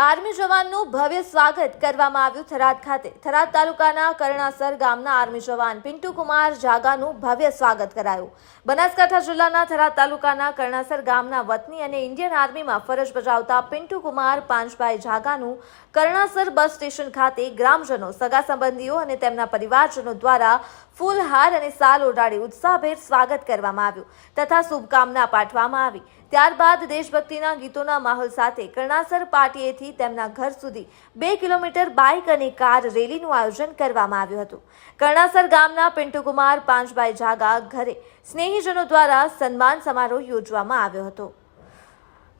Army જવાનનું ભવ્ય સ્વાગત કરવામાં આવ્યું થરાદ ખાતે। થરાદ તાલુકાના કરણાસર ગામના આર્મી જવાન પિન્ટુ કુમાર જાગાનું ભવ્ય સ્વાગત કરાયું। બનાસકાંઠા જિલ્લાના થરાદ તાલુકાના કરણાસર ગામના વતની અને ઇન્ડિયન આર્મીમાં ફરજ બજાવતા પિન્ટુ કુમાર પાંચભાઈ જાગાનું કરણાસર બસ સ્ટેશન ખાતે ગ્રામજનો, સગા સંબંધીઓ અને તેમના પરિવારજનો દ્વારા ફૂલહાર અને સાલ ઓઢાડી ઉત્સાહભેર સ્વાગત કરવામાં આવ્યું તથા શુભકામના પાઠવવામાં આવી। ત્યારબાદ દેશભક્તિના ગીતોના માહોલ સાથે કરણાસર પાટીએથી તેમના ઘર સુધી 2 કિલોમીટર બાઇક અને કાર રેલીનું આયોજન કરવામાં આવ્યું હતું। કરણાસર ગામના પિન્ટુ કુમાર પાંચભાઈ જાગા ઘરે સ્નેહીજનો દ્વારા સન્માન સમારોહ યોજવામાં આવ્યો હતો।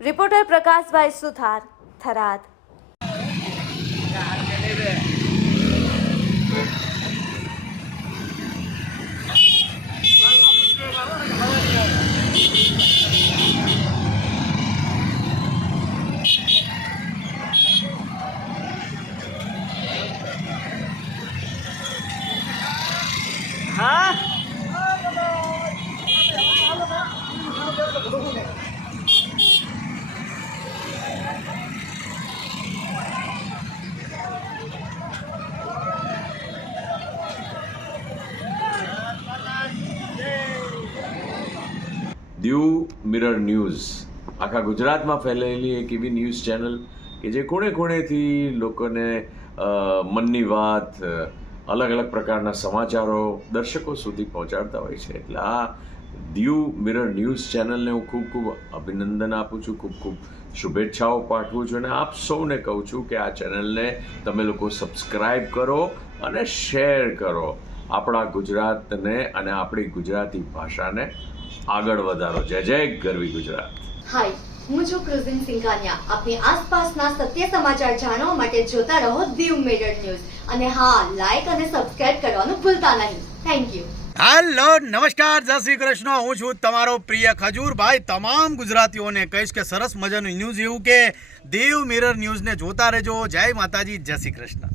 રિપોર્ટર પ્રકાશભાઈ સુથાર, થરાદ। દીવ મિરર ન્યૂઝ આખા ગુજરાતમાં ફેલાયેલી એક એવી ન્યૂઝ ચેનલ કે જે ખૂણે ખૂણેથી લોકોને મનની વાત, અલગ અલગ પ્રકારના સમાચારો દર્શકો સુધી પહોંચાડતા હોય છે। એટલે આ દીવ મિરર ન્યૂઝ ચેનલને હું ખૂબ ખૂબ અભિનંદન આપું છું, ખૂબ ખૂબ શુભેચ્છાઓ પાઠવું છું અને આપ સૌને કહું છું કે આ ચેનલને તમે લોકો સબસ્ક્રાઈબ કરો અને શેર કરો। આપણા ગુજરાતને અને આપણી ગુજરાતી ભાષાને આગળ વધારો। જય જય ગરવી ગુજરાત। હાય, હું છું ક્રુઝિન સિંઘાનિયા। આપની આસપાસના સત્ય સમાચાર જાણવા માટે જોતા રહો દીવ મિરર ન્યૂઝ અને હા, લાઈક અને સબસ્ક્રાઇબ કરવાનું ભૂલતા નહીં। Thank you. હેલો, નમસ્કાર, જય શ્રી કૃષ્ણ। હું છું તમારો પ્રિય ખજૂરભાઈ। તમામ ગુજરાતીઓને કહીશ કે સરસ મજાનું ન્યૂઝ એવું કે દીવ મિરર ન્યૂઝને જોતા રહેજો। જય માતાજી, જય શ્રી કૃષ્ણ।